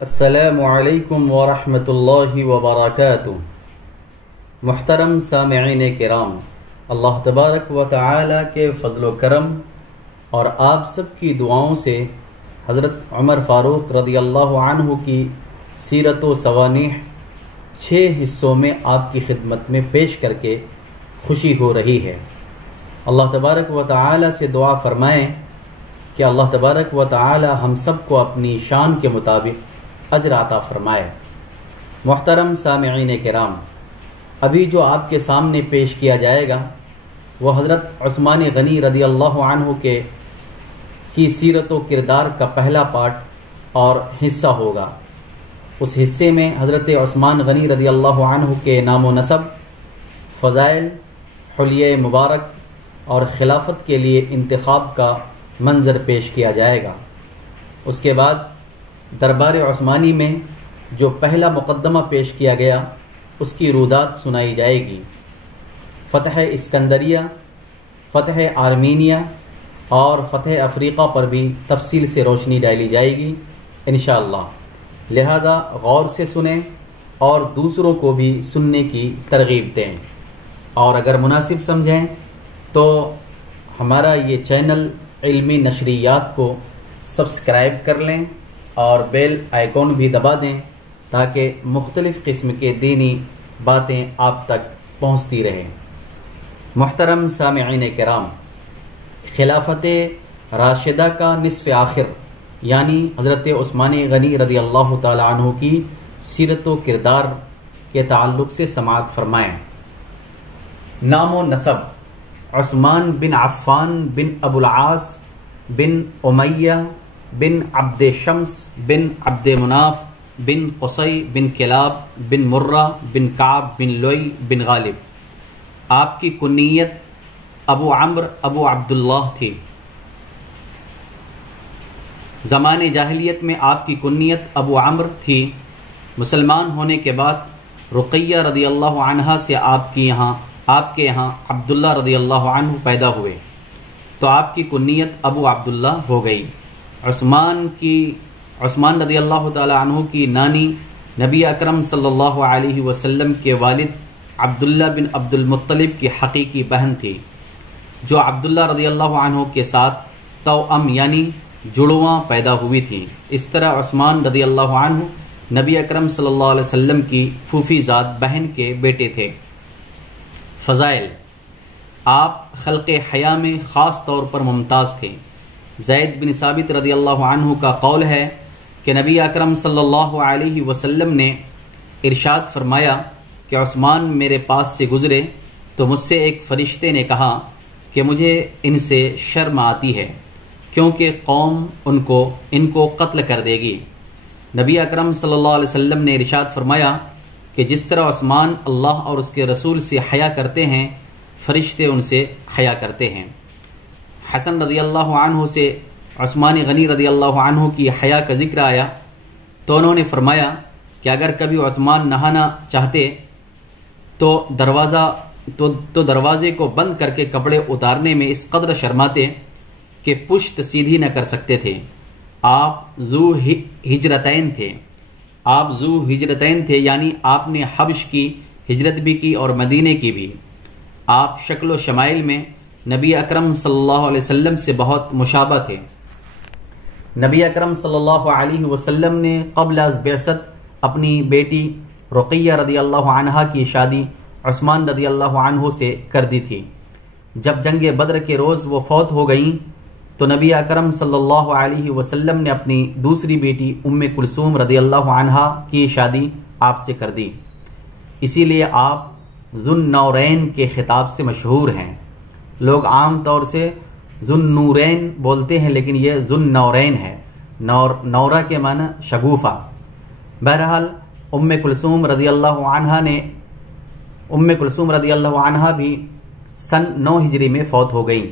السلام علیکم ورحمۃ اللہ وبرکاتہ۔ محترم سامعین کرام، اللہ تبارک و تعالی کے فضل و کرم اور آپ سب کی دعاؤں سے حضرت عمر فاروق رضی اللہ عنہ کی سیرت و سوانح 6 حصوں میں آپ کی خدمت میں پیش کر کے خوشی ہو رہی ہے۔ اللہ تبارک و تعالی سے دعا فرمائیں کہ اللہ تبارک و تعالی ہم سب کو اپنی شان کے مطابق اجر عطا فرمائے۔ محترم سامعین کرام، ابھی جو آپ کے سامنے پیش کیا جائے گا وہ حضرت عثمان غنی رضی اللہ عنہ کی سیرت و کردار کا پہلا پارٹ اور حصہ ہوگا۔ اس حصے میں حضرت عثمان غنی رضی اللہ عنہ کے نام و نسب، فضائل، حلیہ مبارک اور خلافت کے لیے انتخاب کا منظر پیش کیا جائے گا۔ اس کے بعد دربار عثمانی میں جو پہلا مقدمہ پیش کیا گیا اس کی رودات سنائی جائے گی۔ فتح اسکندریہ، فتح آرمینیا اور فتح افریقہ پر بھی تفصیل سے روشنی ڈالی جائے گی انشاءاللہ، لہذا غور سے سنیں اور دوسروں کو بھی سننے کی ترغیب دیں، اور اگر مناسب سمجھیں تو ہمارا یہ چینل علمی نشریات کو سبسکرائب کر لیں اور بیل آئیکن بھی دبا دیں تاکہ مختلف قسم کے دینی باتیں آپ تک پہنچتی رہیں۔ محترم سامعین کرام، خلافت راشدہ کا نصف آخر یعنی حضرت عثمان غنی رضی اللہ تعالی عنہ کی سیرت و کردار کے تعلق سے سماعت فرمائیں۔ نام و نسب: عثمان بن عفان بن ابو العاص بن امیہ بن عبد شمس بن عبد مناف بن قصی بن کلاب بن مرہ بن کعب بن لوئی بن غالب۔ آپ کی کنیت ابو عمرو ابو عبداللہ تھی۔ زمان جاہلیت میں آپ کی کنیت ابو عمرو تھی۔ مسلمان ہونے کے بعد رقیہ رضی اللہ عنہا سے آپ کے یہاں عبداللہ رضی اللہ عنہ پیدا ہوئے تو آپ کی کنیت ابو عبداللہ ہو گئی۔ عثمان رضی اللہ تعالی عنہ کی نانی نبی اکرم صلی اللہ علیہ وسلم کے والد عبداللہ بن عبد المطلب کی حقیقی بہن تھی، جو عبداللہ رضی اللہ عنہ کے ساتھ توأم یعنی جڑواں پیدا ہوئی تھیں۔ اس طرح عثمان رضی اللہ عنہ نبی اکرم صلی اللہ علیہ وسلم کی پھوپھی زاد بہن کے بیٹے تھے۔ فضائل: آپ خلق حیا میں خاص طور پر ممتاز تھے۔ زید بن ثابت رضی اللہ عنہ کا قول ہے کہ نبی اکرم صلی اللہ علیہ وسلم نے ارشاد فرمایا کہ عثمان میرے پاس سے گزرے تو مجھ سے ایک فرشتے نے کہا کہ مجھے ان سے شرم آتی ہے کیونکہ قوم ان کو قتل کر دے گی۔ نبی اکرم صلی اللہ علیہ وسلم نے ارشاد فرمایا کہ جس طرح عثمان اللہ اور اس کے رسول سے حیا کرتے ہیں، فرشتے ان سے حیا کرتے ہیں۔ حسن رضی اللہ عنہ سے عثمان غنی رضی اللہ عنہ کی حیا کا ذکر آیا تو انہوں نے فرمایا کہ اگر کبھی عثمان نہانا چاہتے تو دروازے کو بند کر کے کپڑے اتارنے میں اس قدر شرماتے کہ پشت سیدھی نہ کر سکتے تھے۔ آپ ذو ہجرتین تھے یعنی آپ نے حبش کی ہجرت بھی کی اور مدینے کی بھی۔ آپ شکل و شمائل میں نبی اکرم صلی اللہ علیہ وسلم سے بہت مشابہ تھے۔ نبی اکرم صلی اللہ علیہ وسلم نے قبل از بعثت اپنی بیٹی رقیہ رضی اللہ عنہا کی شادی عثمان رضی اللہ عنہ سے کر دی تھی۔ جب جنگ بدر کے روز وہ فوت ہو گئیں تو نبی اکرم صلی اللہ علیہ وسلم نے اپنی دوسری بیٹی ام کلثوم رضی اللہ عنہا کی شادی آپ سے کر دی۔ اسی لیے آپ ذو النورین کے خطاب سے مشہور ہیں۔ لوگ عام طور سے ذو النورین بولتے ہیں لیکن یہ ذو النورین ہے۔ نورہ کے معنی شگوفہ۔ بہرحال ام کلثوم رضی اللہ عنہا بھی سن 9 ہجری میں فوت ہو گئیں۔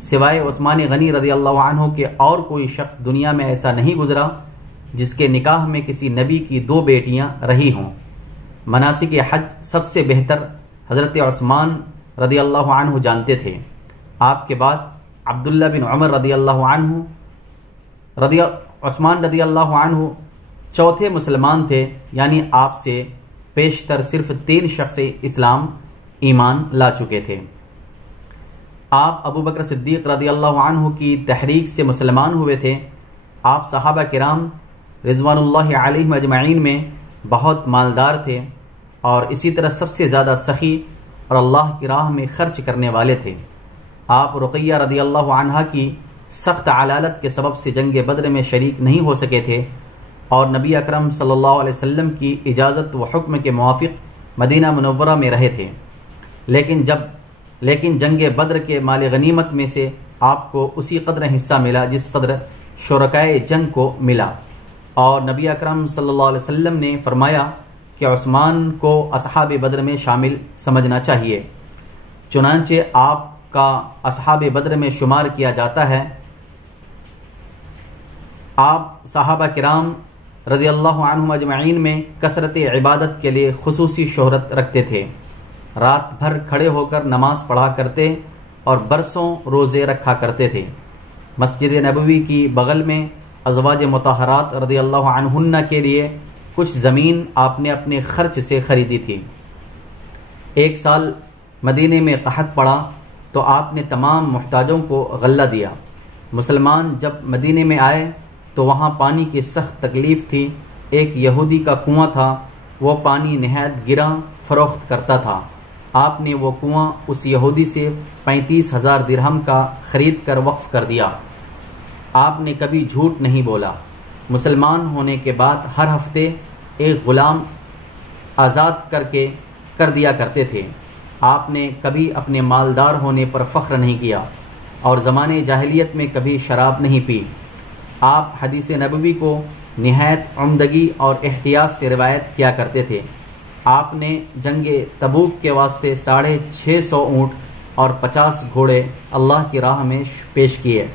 سوائے عثمان غنی رضی اللہ عنہ کے اور کوئی شخص دنیا میں ایسا نہیں گزرا جس کے نکاح میں کسی نبی کی 2 بیٹیاں رہی ہوں۔ مناسک حج سب سے بہتر حضرت عثمان رضی اللہ عنہ جانتے تھے۔ آپ کے بعد عبداللہ بن عمر رضی اللہ عنہ عثمان رضی اللہ عنہ چوتھے مسلمان تھے، یعنی آپ سے پیشتر صرف 3 شخص اسلام ایمان لا چکے تھے۔ آپ ابو بکر صدیق رضی اللہ عنہ کی تحریک سے مسلمان ہوئے تھے۔ آپ صحابہ کرام رضوان اللہ علیہم اجمعین میں بہت مالدار تھے اور اسی طرح سب سے زیادہ سخی اور اللہ کی راہ میں خرچ کرنے والے تھے۔ آپ رقیہ رضی اللہ عنہ کی سخت علالت کے سبب سے جنگ بدر میں شریک نہیں ہو سکے تھے اور نبی اکرم صلی اللہ علیہ وسلم کی اجازت و حکم کے موافق مدینہ منورہ میں رہے تھے، لیکن جنگ بدر کے مال غنیمت میں سے آپ کو اسی قدر حصہ ملا جس قدر شرکائے جنگ کو ملا، اور نبی اکرم صلی اللہ علیہ وسلم نے فرمایا کہ عثمان کو اصحاب بدر میں شامل سمجھنا چاہیے، چنانچہ آپ کا اصحاب بدر میں شمار کیا جاتا ہے۔ آپ صحابہ کرام رضی اللہ عنہم اجمعین میں کثرت عبادت کے لیے خصوصی شہرت رکھتے تھے، رات بھر کھڑے ہو کر نماز پڑھا کرتے اور برسوں روزے رکھا کرتے تھے۔ مسجد نبوی کی بغل میں ازواج مطہرات رضی اللہ عنہن کے لیے کچھ زمین آپ نے اپنے خرچ سے خریدی تھی۔ ایک سال مدینے میں قحط پڑا تو آپ نے تمام محتاجوں کو غلہ دیا۔ مسلمان جب مدینے میں آئے تو وہاں پانی کی سخت تکلیف تھی۔ ایک یہودی کا کنواں تھا، وہ پانی نہایت گراں فروخت کرتا تھا۔ آپ نے وہ کنواں اس یہودی سے 35,000 درہم کا خرید کر وقف کر دیا۔ آپ نے کبھی جھوٹ نہیں بولا۔ مسلمان ہونے کے بعد ہر ہفتے ایک غلام آزاد کر دیا کرتے تھے۔ آپ نے کبھی اپنے مالدار ہونے پر فخر نہیں کیا اور زمانے جاہلیت میں کبھی شراب نہیں پی۔ آپ حدیث نبوی کو نہایت عمدگی اور احتیاط سے روایت کیا کرتے تھے۔ آپ نے جنگ تبوک کے واسطے 650 اونٹ اور 50 گھوڑے اللہ کی راہ میں پیش کیے۔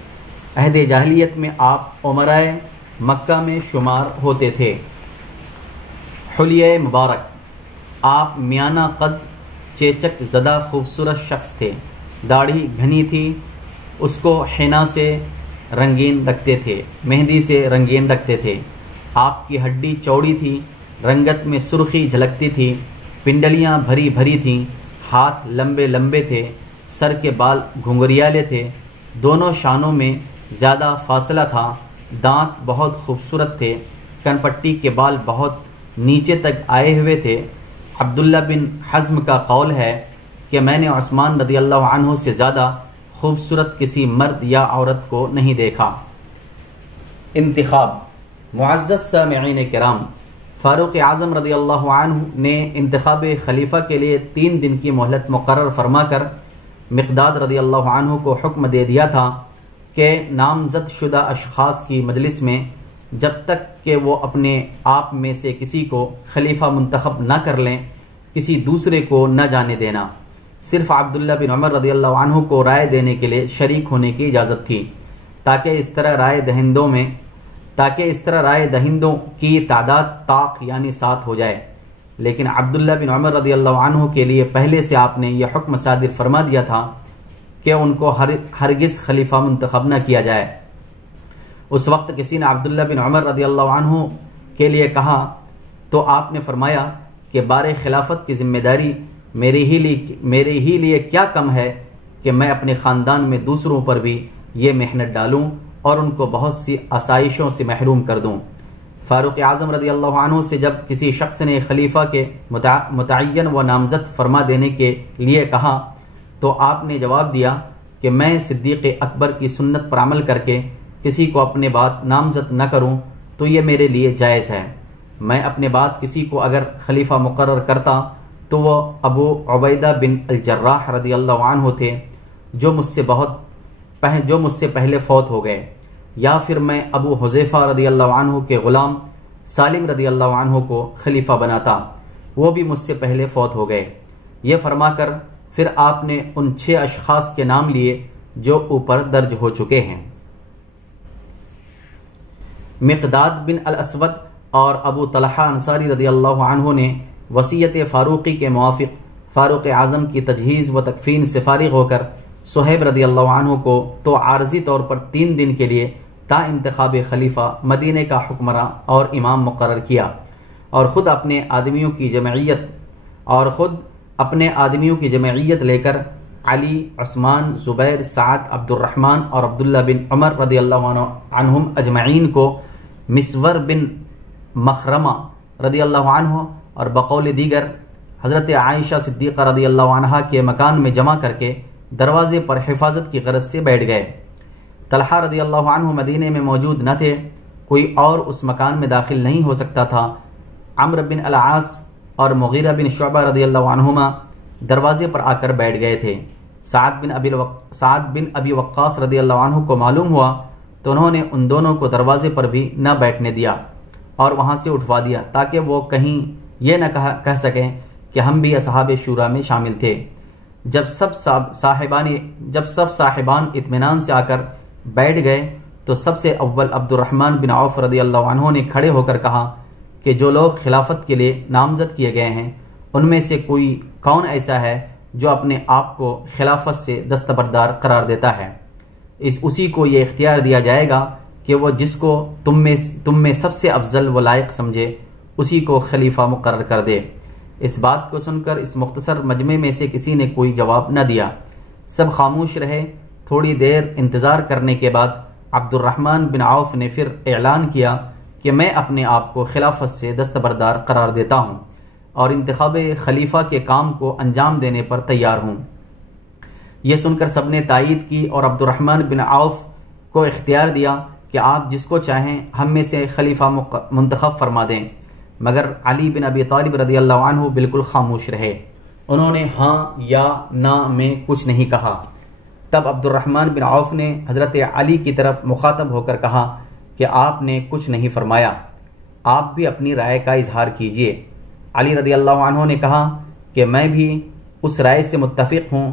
عہد جاہلیت میں آپ عمرائے مکہ میں شمار ہوتے تھے۔ حلیہ مبارک، آپ میانہ قد چیچک زدہ خوبصورت شخص تھے۔ داڑھی گھنی تھی، اس کو حنا سے رنگین رکھتے تھے، مہندی سے رنگین رکھتے تھے۔ آپ کی ہڈی چوڑی تھی، رنگت میں سرخی جھلکتی تھی، پنڈلیاں بھری بھری تھیں، ہاتھ لمبے لمبے تھے، سر کے بال گھنگریالے تھے، دونوں شانوں میں زیادہ فاصلہ تھا، دانت بہت خوبصورت تھے، کن پٹی کے بال بہت نیچے تک آئے ہوئے تھے۔ عبداللہ بن حزم کا قول ہے کہ میں نے عثمان رضی اللہ عنہ سے زیادہ خوبصورت کسی مرد یا عورت کو نہیں دیکھا۔ انتخاب۔ معزز سامعین کرام، فاروق اعظم رضی اللہ عنہ نے انتخاب خلیفہ کے لیے 3 دن کی مہلت مقرر فرما کر مقداد رضی اللہ عنہ کو حکم دے دیا تھا کہ نامزد شدہ اشخاص کی مجلس میں جب تک کہ وہ اپنے آپ میں سے کسی کو خلیفہ منتخب نہ کر لیں، کسی دوسرے کو نہ جانے دینا۔ صرف عبداللہ بن عمر رضی اللہ عنہ کو رائے دینے کے لیے شریک ہونے کی اجازت تھی تاکہ اس طرح رائے دہندوں کی تعداد طاق یعنی 7 ہو جائے، لیکن عبداللہ بن عمر رضی اللہ عنہ کے لیے پہلے سے آپ نے یہ حکم صادر فرما دیا تھا کہ ان کو ہرگز خلیفہ منتخب نہ کیا جائے۔ اس وقت کسی نے عبداللہ بن عمر رضی اللہ عنہ کے لیے کہا تو آپ نے فرمایا کہ بار خلافت کی ذمہ داری میرے ہی لیے کیا کم ہے کہ میں اپنے خاندان میں دوسروں پر بھی یہ محنت ڈالوں اور ان کو بہت سی آسائشوں سے محروم کر دوں۔ فاروق اعظم رضی اللہ عنہ سے جب کسی شخص نے خلیفہ کے متعین و نامزد فرما دینے کے لیے کہا تو آپ نے جواب دیا کہ میں صدیق اکبر کی سنت پر عمل کر کے کسی کو اپنے بعد نامزد نہ کروں تو یہ میرے لیے جائز ہے۔ میں اپنے بعد کسی کو اگر خلیفہ مقرر کرتا تو وہ ابو عبیدہ بن الجراح رضی اللہ عنہ تھے جو مجھ سے پہلے فوت ہو گئے، یا پھر میں ابو حذیفہ رضی اللہ عنہ کے غلام سالم رضی اللہ عنہ کو خلیفہ بناتا، وہ بھی مجھ سے پہلے فوت ہو گئے۔ یہ فرما کر پھر آپ نے ان 6 اشخاص کے نام لیے جو اوپر درج ہو چکے ہیں۔ مقداد بن الاسود اور ابو طلحہ انصاری رضی اللہ عنہ نے وصیت فاروقی کے موافق فاروق اعظم کی تجہیز و تکفین سے فارغ ہو کر صہیب رضی اللہ عنہ کو تو عارضی طور پر 3 دن کے لیے تا انتخاب خلیفہ مدینہ کا حکمراں اور امام مقرر کیا، اور خود اپنے آدمیوں کی جمعیت لے کر علی، عثمان، زبیر، سعد، عبد الرحمن اور عبداللہ بن عمر رضی اللہ عنہم اجمعین کو مسور بن مخرمہ رضی اللہ عنہ اور بقول دیگر حضرت عائشہ صدیقہ رضی اللہ عنہا کے مکان میں جمع کر کے دروازے پر حفاظت کی غرض سے بیٹھ گئے۔ طلحہ رضی اللہ عنہ مدینے میں موجود نہ تھے، کوئی اور اس مکان میں داخل نہیں ہو سکتا تھا۔ عمرو بن العاص اور مغیرہ بن شعبہ رضی اللہ عنہما دروازے پر آ کر بیٹھ گئے تھے۔ سعد بن ابی وقاص رضی اللہ عنہ کو معلوم ہوا تو انہوں نے ان دونوں کو دروازے پر بھی نہ بیٹھنے دیا اور وہاں سے اٹھوا دیا، تاکہ وہ کہیں یہ نہ کہہ سکیں کہ ہم بھی اصحاب شورا میں شامل تھے۔ جب سب صاحبان اطمینان سے آ کر بیٹھ گئے تو سب سے اول عبد الرحمن بن عوف رضی اللہ عنہ نے کھڑے ہو کر کہا کہ جو لوگ خلافت کے لیے نامزد کیے گئے ہیں ان میں سے کون ایسا ہے جو اپنے آپ کو خلافت سے دستبردار قرار دیتا ہے؟ اسی کو یہ اختیار دیا جائے گا کہ وہ جس کو تم میں سب سے افضل و لائق سمجھے اسی کو خلیفہ مقرر کر دے۔ اس بات کو سن کر اس مختصر مجمع میں سے کسی نے کوئی جواب نہ دیا، سب خاموش رہے۔ تھوڑی دیر انتظار کرنے کے بعد عبد الرحمن بن عوف نے پھر اعلان کیا کہ میں اپنے آپ کو خلافت سے دستبردار قرار دیتا ہوں اور انتخاب خلیفہ کے کام کو انجام دینے پر تیار ہوں۔ یہ سن کر سب نے تائید کی اور عبد الرحمن بن عوف کو اختیار دیا کہ آپ جس کو چاہیں ہم میں سے خلیفہ منتخب فرما دیں، مگر علی بن ابی طالب رضی اللہ عنہ بالکل خاموش رہے۔ انہوں نے ہاں یا نہ میں کچھ نہیں کہا۔ تب عبد الرحمن بن عوف نے حضرت علی کی طرف مخاطب ہو کر کہا کہ آپ نے کچھ نہیں فرمایا، آپ بھی اپنی رائے کا اظہار کیجیے۔ علی رضی اللہ عنہ نے کہا کہ میں بھی اس رائے سے متفق ہوں،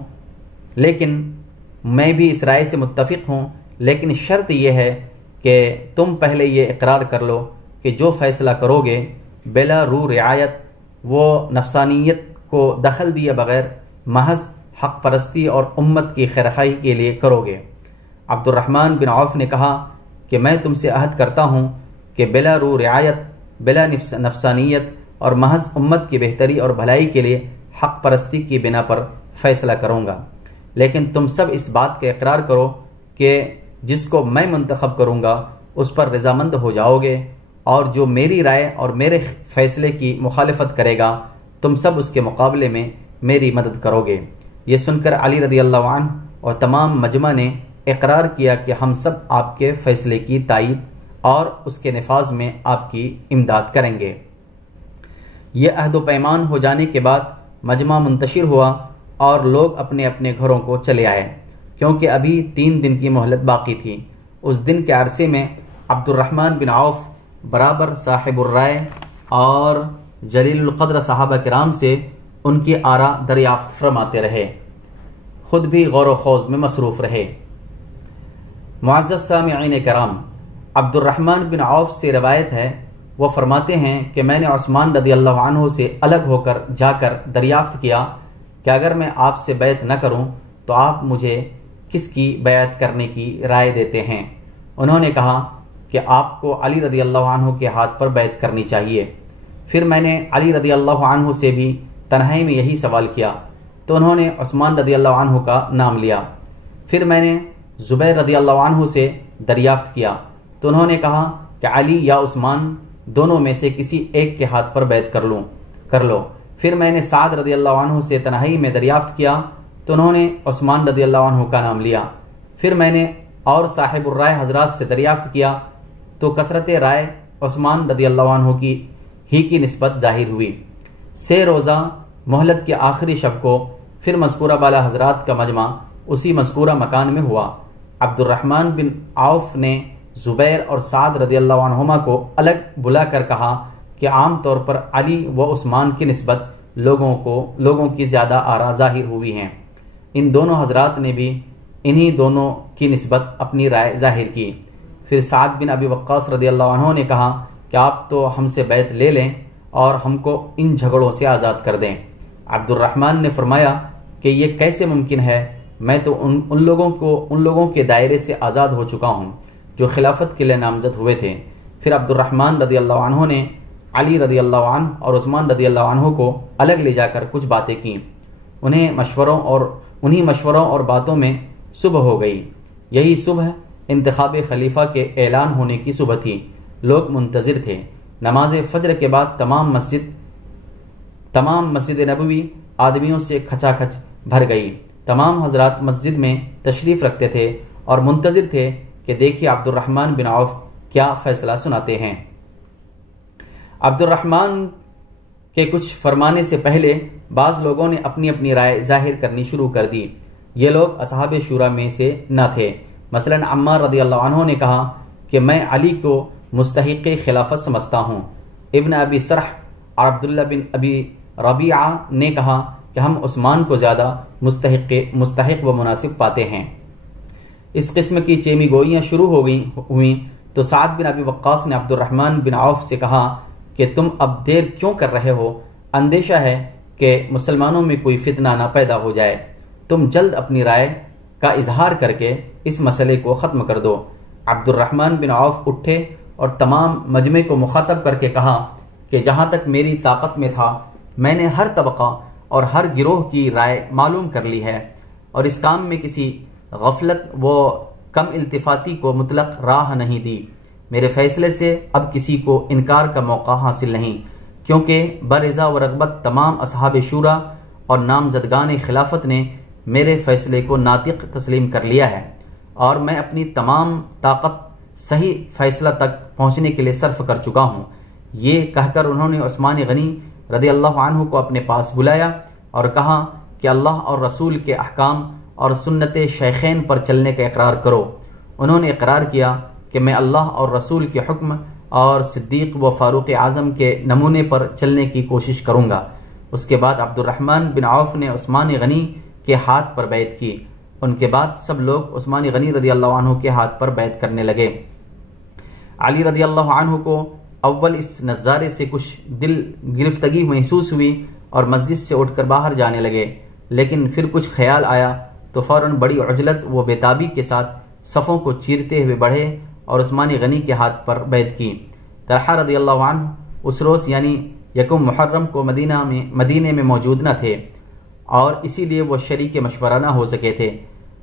لیکن شرط یہ ہے کہ تم پہلے یہ اقرار کر لو کہ جو فیصلہ کرو گے بلا رو رعایت وہ نفسانیت کو دخل دیے بغیر محض حق پرستی اور امت کی خیرخواہی کے لیے کرو گے۔ عبد الرحمن بن عوف نے کہا کہ میں تم سے عہد کرتا ہوں کہ بلا رو رعایت، بلا نفسانیت اور محض امت کی بہتری اور بھلائی کے لیے حق پرستی کی بنا پر فیصلہ کروں گا، لیکن تم سب اس بات کا اقرار کرو کہ جس کو میں منتخب کروں گا اس پر رضامند ہو جاؤ گے، اور جو میری رائے اور میرے فیصلے کی مخالفت کرے گا تم سب اس کے مقابلے میں میری مدد کرو گے۔ یہ سن کر علی رضی اللہ عنہ اور تمام مجمع نے اقرار کیا کہ ہم سب آپ کے فیصلے کی تائید اور اس کے نفاذ میں آپ کی امداد کریں گے۔ یہ عہد و پیمان ہو جانے کے بعد مجمع منتشر ہوا اور لوگ اپنے اپنے گھروں کو چلے آئے، کیونکہ ابھی 3 دن کی مہلت باقی تھی۔ اس دن کے عرصے میں عبد الرحمن بن عوف برابر صاحب الرائے اور جلیل القدر صحابہ کرام سے ان کی آراء دریافت فرماتے رہے، خود بھی غور و خوض میں مصروف رہے۔ معزز سامعین کرام، عبد الرحمن بن عوف سے روایت ہے، وہ فرماتے ہیں کہ میں نے عثمان رضی اللہ عنہ سے الگ ہو کر جا کر دریافت کیا کہ اگر میں آپ سے بیعت نہ کروں تو آپ مجھے کس کی بیعت کرنے کی رائے دیتے ہیں؟ انہوں نے کہا کہ آپ کو علی رضی اللہ عنہ کے ہاتھ پر بیعت کرنی چاہیے۔ پھر میں نے علی رضی اللہ عنہ سے بھی تنہائی میں یہی سوال کیا تو انہوں نے عثمان رضی اللہ عنہ کا نام لیا۔ پھر میں نے زبیر رضی اللہ عنہ سے دریافت کیا تو انہوں نے کہا کہ علی یا عثمان دونوں میں سے کسی ایک کے ہاتھ پر بیعت کر لو۔ پھر میں نے سعد رضی اللہ عنہ سے تنہائی میں دریافت کیا تو انہوں نے عثمان رضی اللہ عنہ کا نام لیا۔ پھر میں نے اور صاحب الرائے حضرات سے دریافت کیا تو کثرت رائے عثمان رضی اللہ عنہ کی نسبت ظاہر ہوئی۔ 6 روزہ مہلت کے آخری شب کو پھر مذکورہ بالا حضرات کا مجمع اسی مذکورہ مکان میں ہوا۔ عبد الرحمن بن عوف نے زبیر اور سعد رضی اللہ عنہما کو الگ بلا کر کہا کہ عام طور پر علی و عثمان کی نسبت لوگوں کی زیادہ آراء ظاہر ہوئی ہیں۔ ان دونوں حضرات نے بھی انہی دونوں کی نسبت اپنی رائے ظاہر کی۔ پھر سعد بن ابی وقاص رضی اللہ عنہ نے کہا کہ آپ تو ہم سے بیعت لے لیں اور ہم کو ان جھگڑوں سے آزاد کر دیں۔ عبد الرحمن نے فرمایا کہ یہ کیسے ممکن ہے، میں تو ان لوگوں کے دائرے سے آزاد ہو چکا ہوں جو خلافت کے لیے نامزد ہوئے تھے۔ پھر عبد الرحمن رضی اللہ عنہ نے علی رضی اللہ عنہ اور عثمان رضی اللہ عنہ کو الگ لے جا کر کچھ باتیں کیں۔ انہیں مشوروں اور باتوں میں صبح ہو گئی۔ یہی صبح انتخاب خلیفہ کے اعلان ہونے کی صبح تھی۔ لوگ منتظر تھے۔ نماز فجر کے بعد تمام مسجد نبوی آدمیوں سے کھچا کھچ بھر گئی۔ تمام حضرات مسجد میں تشریف رکھتے تھے اور منتظر تھے کہ دیکھیے عبد الرحمن بن عوف کیا فیصلہ سناتے ہیں۔ عبد الرحمن کے کچھ فرمانے سے پہلے بعض لوگوں نے اپنی اپنی رائے ظاہر کرنی شروع کر دی۔ یہ لوگ اصحاب شورا میں سے نہ تھے۔ مثلا عمار رضی اللہ عنہ نے کہا کہ میں علی کو مستحق خلافت سمجھتا ہوں۔ ابن ابی سرح اور عبداللہ بن ابی ربیعہ نے کہا کہ ہم عثمان کو زیادہ مستحق و مناسب پاتے ہیں۔ اس قسم کی چیمی گوئیاں شروع ہوئیں تو سعد بن ابی وقاص نے عبد الرحمن بن عوف سے کہا کہ تم اب دیر کیوں کر رہے ہو؟ اندیشہ ہے کہ مسلمانوں میں کوئی فتنہ نہ پیدا ہو جائے۔ تم جلد اپنی رائے کا اظہار کر کے اس مسئلے کو ختم کر دو۔ عبد الرحمن بن عوف اٹھے اور تمام مجمع کو مخاطب کر کے کہا کہ جہاں تک میری طاقت میں تھا میں نے ہر طبقہ اور ہر گروہ کی رائے معلوم کر لی ہے اور اس کام میں کسی غفلت و کم التفاتی کو مطلق راہ نہیں دی۔ میرے فیصلے سے اب کسی کو انکار کا موقع حاصل نہیں، کیونکہ برضا و رغبت تمام اصحاب شورا اور نامزدگان خلافت نے میرے فیصلے کو ناطق تسلیم کر لیا ہے اور میں اپنی تمام طاقت صحیح فیصلہ تک پہنچنے کے لیے صرف کر چکا ہوں۔ یہ کہہ کر انہوں نے عثمان غنی رضی اللہ عنہ کو اپنے پاس بلایا اور کہا کہ اللہ اور رسول کے احکام اور سنت شیخین پر چلنے کا اقرار کرو۔ انہوں نے اقرار کیا کہ میں اللہ اور رسول کے حکم اور صدیق و فاروق اعظم کے نمونے پر چلنے کی کوشش کروں گا۔ اس کے بعد عبد الرحمن بن عوف نے عثمان غنی کے ہاتھ پر بیعت کی۔ ان کے بعد سب لوگ عثمان غنی رضی اللہ عنہ کے ہاتھ پر بیعت کرنے لگے۔ علی رضی اللہ عنہ کو اول اس نظارے سے کچھ دل گرفتگی محسوس ہوئی اور مسجد سے اٹھ کر باہر جانے لگے، لیکن پھر کچھ خیال آیا تو فوراً بڑی عجلت و بےتابی کے ساتھ صفوں کو چیرتے ہوئے بڑھے اور عثمان غنی کے ہاتھ پر بیعت کی۔ طلحہ رضی اللہ عنہ اس روز یعنی یکم محرم کو مدینے میں موجود نہ تھے اور اسی لیے وہ شریک مشورہ نہ ہو سکے تھے۔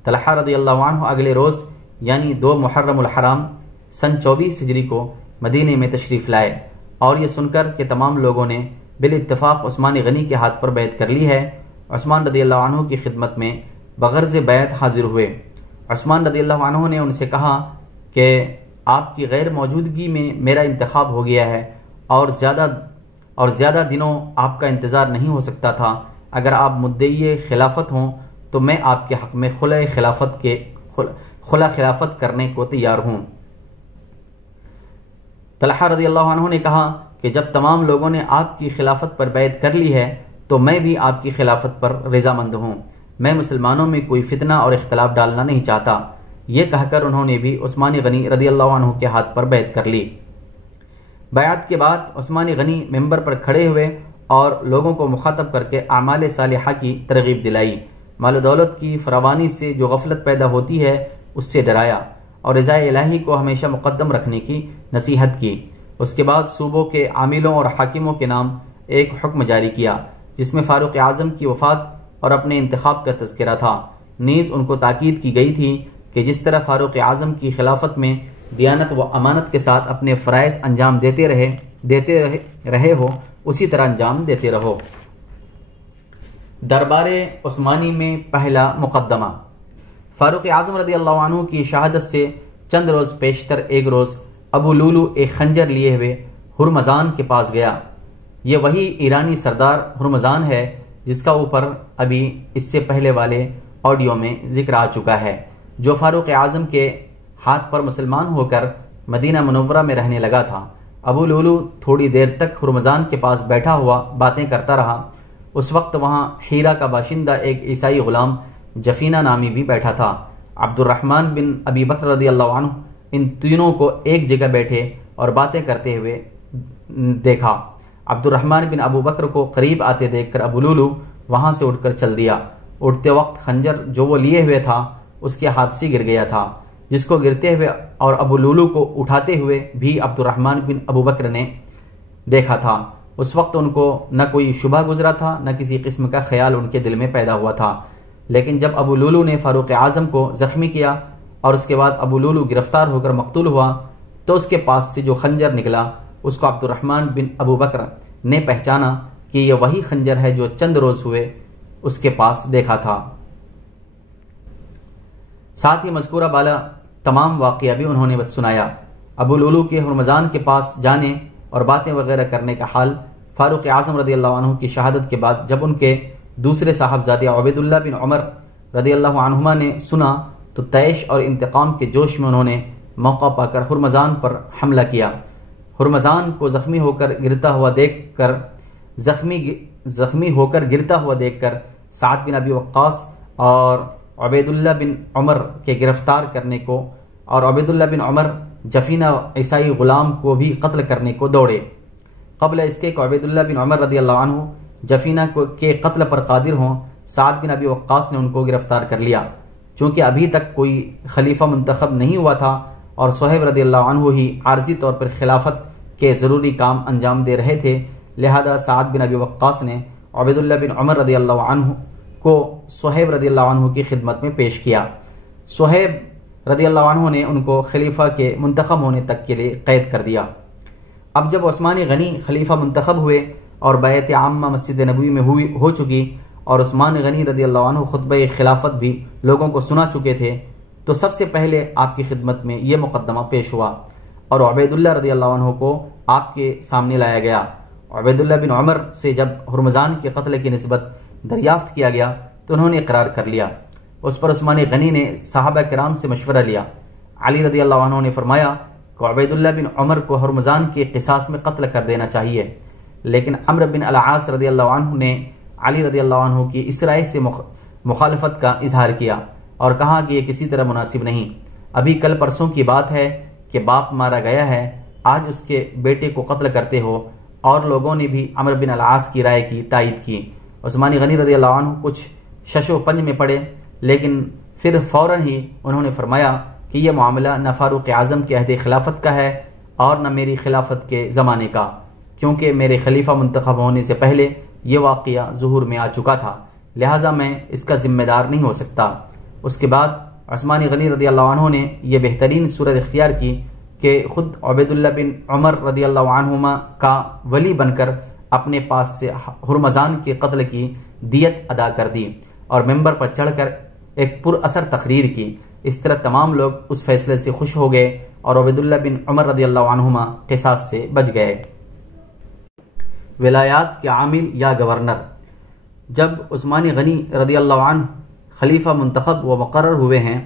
طلحہ رضی اللہ عنہ اگلے روز یعنی 2 محرم الحرام سن 24 ہجری کو مدینے میں تشریف لائے اور یہ سن کر کہ تمام لوگوں نے بالاتفاق عثمان غنی کے ہاتھ پر بیعت کر لی ہے، عثمان رضی اللہ عنہ کی خدمت میں بغرض بیعت حاضر ہوئے۔ عثمان رضی اللہ عنہ نے ان سے کہا کہ آپ کی غیر موجودگی میں میرا انتخاب ہو گیا ہے اور زیادہ دنوں آپ کا انتظار نہیں ہو سکتا تھا۔ اگر آپ مدعی خلافت ہوں تو میں آپ کے حق میں خلا خلافت کرنے کو تیار ہوں۔ طلحہ رضی اللہ عنہ نے کہا کہ جب تمام لوگوں نے آپ کی خلافت پر بیعت کر لی ہے تو میں بھی آپ کی خلافت پر رضامند ہوں۔ میں مسلمانوں میں کوئی فتنہ اور اختلاف ڈالنا نہیں چاہتا۔ یہ کہہ کر انہوں نے بھی عثمان غنی رضی اللہ عنہ کے ہاتھ پر بیعت کر لی۔ بیعت کے بعد عثمان غنی ممبر پر کھڑے ہوئے اور لوگوں کو مخاطب کر کے اعمال صالحہ کی ترغیب دلائی، مال و دولت کی فراوانی سے جو غفلت پیدا ہوتی ہے اس سے ڈرایا اور رضا الہی کو ہمیشہ مقدم رکھنے کی نصیحت کی۔ اس کے بعد صوبوں کے عاملوں اور حاکموں کے نام ایک حکم جاری کیا جس میں فاروق اعظم کی وفات اور اپنے انتخاب کا تذکرہ تھا۔ نیز ان کو تاکید کی گئی تھی کہ جس طرح فاروق اعظم کی خلافت میں دیانت و امانت کے ساتھ اپنے فرائض انجام دیتے رہے ہو اسی طرح انجام دیتے رہو۔ دربار عثمانی میں پہلا مقدمہ۔ فاروق اعظم رضی اللہ عنہ کی شہادت سے چند روز پیشتر ایک روز ابو لولو ایک خنجر لیے ہوئے ہرمزان کے پاس گیا۔ یہ وہی ایرانی سردار ہرمزان ہے جس کا اوپر ابھی اس سے پہلے والے آڈیو میں ذکر آ چکا ہے، جو فاروق اعظم کے ہاتھ پر مسلمان ہو کر مدینہ منورہ میں رہنے لگا تھا۔ ابو لولو تھوڑی دیر تک ہرمزان کے پاس بیٹھا ہوا باتیں کرتا رہا۔ اس وقت وہاں حیرہ کا باشندہ ایک عیسائی غلام جفینہ نامی بھی بیٹھا تھا۔ عبد الرحمن بن ابی بکر رضی اللہ عنہ ان تینوں کو ایک جگہ بیٹھے اور باتیں کرتے ہوئے دیکھا۔ عبد الرحمن بن ابو بکر کو قریب آتے دیکھ کر ابو لولو وہاں سے اٹھ کر چل دیا۔ اٹھتے وقت خنجر جو وہ لیے ہوئے تھا اس کے ہاتھ سے گر گیا تھا۔ جس کو گرتے ہوئے اور ابو لولو کو اٹھاتے ہوئے بھی عبد الرحمن بن ابو بکر نے دیکھا تھا۔ اس وقت ان کو نہ کوئی شبہ گزرا تھا، نہ کسی قسم کا خیال ان کے دل میں پیدا ہوا تھا۔ لیکن جب ابو لولو نے فاروق اعظم کو زخمی کیا اور اس کے بعد ابو لولو گرفتار ہو کر مقتول ہوا تو اس کے پاس سے جو خنجر نکلا اس کو عبد الرحمن بن ابو بکر نے پہچانا کہ یہ وہی خنجر ہے جو چند روز ہوئے اس کے پاس دیکھا تھا۔ ساتھ ہی مذکورہ بالا تمام واقعہ بھی انہوں نے سنایا۔ ابو لولو کے ہرمزان کے پاس جانے اور باتیں وغیرہ کرنے کا حال فاروق اعظم رضی اللہ عنہ کی شہادت کے بعد جب ان کے دوسرے صاحبزادے عبید اللہ بن عمر رضی اللہ عنہما نے سنا تو طیش اور انتقام کے جوش میں انہوں نے موقع پا کر ہرمزان پر حملہ کیا۔ ہرمزان کو زخمی ہو کر گرتا ہوا دیکھ کر سعد بن ابی وقاص اور عبید اللہ بن عمر کے گرفتار کرنے کو اور عبید اللہ بن عمر جفینہ عیسائی غلام کو بھی قتل کرنے کو دوڑے۔ قبل اس کے کہ عبید اللہ بن عمر رضی اللہ عنہ جفینہ کے قتل پر قادر ہوں، سعد بن ابی وقاص نے ان کو گرفتار کر لیا۔ چونکہ ابھی تک کوئی خلیفہ منتخب نہیں ہوا تھا اور صہیب رضی اللہ عنہ ہی عارضی طور پر خلافت کے ضروری کام انجام دے رہے تھے، لہذا سعد بن ابی وقاص نے عبید اللہ بن عمر رضی اللہ عنہ کو صہیب رضی اللہ عنہ کی خدمت میں پیش کیا۔ صہیب رضی اللہ عنہ نے ان کو خلیفہ کے منتخب ہونے تک کے لیے قید کر دیا۔ اب جب عثمان غنی خلیفہ منتخب ہوئے اور بیعت عامہ مسجد نبوی میں ہو چکی اور عثمان غنی رضی اللہ عنہ خطبہ خلافت بھی لوگوں کو سنا چکے تھے تو سب سے پہلے آپ کی خدمت میں یہ مقدمہ پیش ہوا اور عبید اللہ رضی اللہ عنہ کو آپ کے سامنے لایا گیا۔ عبید اللہ بن عمر سے جب ہرمزان کے قتل کی نسبت دریافت کیا گیا تو انہوں نے اقرار کر لیا۔ اس پر عثمان غنی نے صحابہ کرام سے مشورہ لیا۔ علی رضی اللہ عنہ نے فرمایا کہ عبید اللہ بن عمر کو ہرمزان کے قصاص میں قتل کر دینا چاہیے، لیکن عمرو بن العاص رضی اللہ عنہ نے علی رضی اللہ عنہ کی اس رائے سے مخالفت کا اظہار کیا اور کہا کہ یہ کسی طرح مناسب نہیں۔ ابھی کل پرسوں کی بات ہے کہ باپ مارا گیا ہے، آج اس کے بیٹے کو قتل کرتے ہو، اور لوگوں نے بھی عمرو بن العاص کی رائے کی تائید کی۔ عثمان غنی رضی اللہ عنہ کچھ شش و پنج میں پڑے، لیکن پھر فوراً ہی انہوں نے فرمایا کہ یہ معاملہ نہ فاروق اعظم کے عہد خلافت کا ہے اور نہ میری خلافت کے زمانے کا، کیونکہ میرے خلیفہ منتخب ہونے سے پہلے یہ واقعہ ظہور میں آ چکا تھا، لہٰذا میں اس کا ذمہ دار نہیں ہو سکتا۔ اس کے بعد عثمان غنی رضی اللہ عنہ نے یہ بہترین صورت اختیار کی کہ خود عبید اللہ بن عمر رضی اللہ عنہما کا ولی بن کر اپنے پاس سے ہرمزان کے قتل کی دیت ادا کر دی اور ممبر پر چڑھ کر ایک پر اثر تقریر کی۔ اس طرح تمام لوگ اس فیصلے سے خوش ہو گئے اور عبید اللہ بن عمر رضی اللہ عنہما قصاص سے بچ گئے۔ ولایات کے عامل یا گورنر۔ جب عثمان غنی رضی اللہ عنہ خلیفہ منتخب و مقرر ہوئے ہیں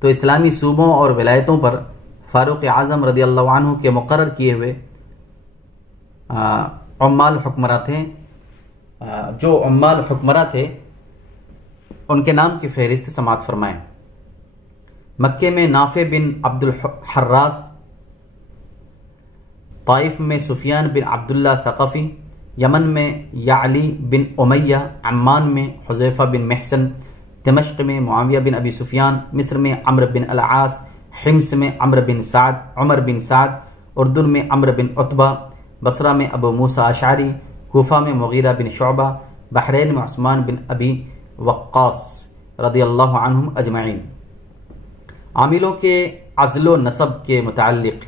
تو اسلامی صوبوں اور ولایتوں پر فاروق اعظم رضی اللہ عنہ کے مقرر کیے ہوئے عمال حکمراں تھے، جو عمال حکمراں تھے ان کے نام کی فہرست سماعت فرمائیں۔ مکے میں نافع بن عبد الحراس، طائف میں سفیان بن عبداللہ ثقفی، یمن میں یعلی بن امیہ، عمان میں حذیفہ بن محسن، دمشق میں معاویہ بن ابی سفیان، مصر میں عمرو بن العاص، حمص میں عمرو بن سعد، عمر بن سعد، اردن میں عمرو بن عتبہ، بصرہ میں ابو موسیٰ اشعری، کوفہ میں مغیرہ بن شعبہ، بحرین میں عثمان بن ابی وقاص رضی اللہ عنہم اجمعین۔ عاملوں کے عزل و نصب کے متعلق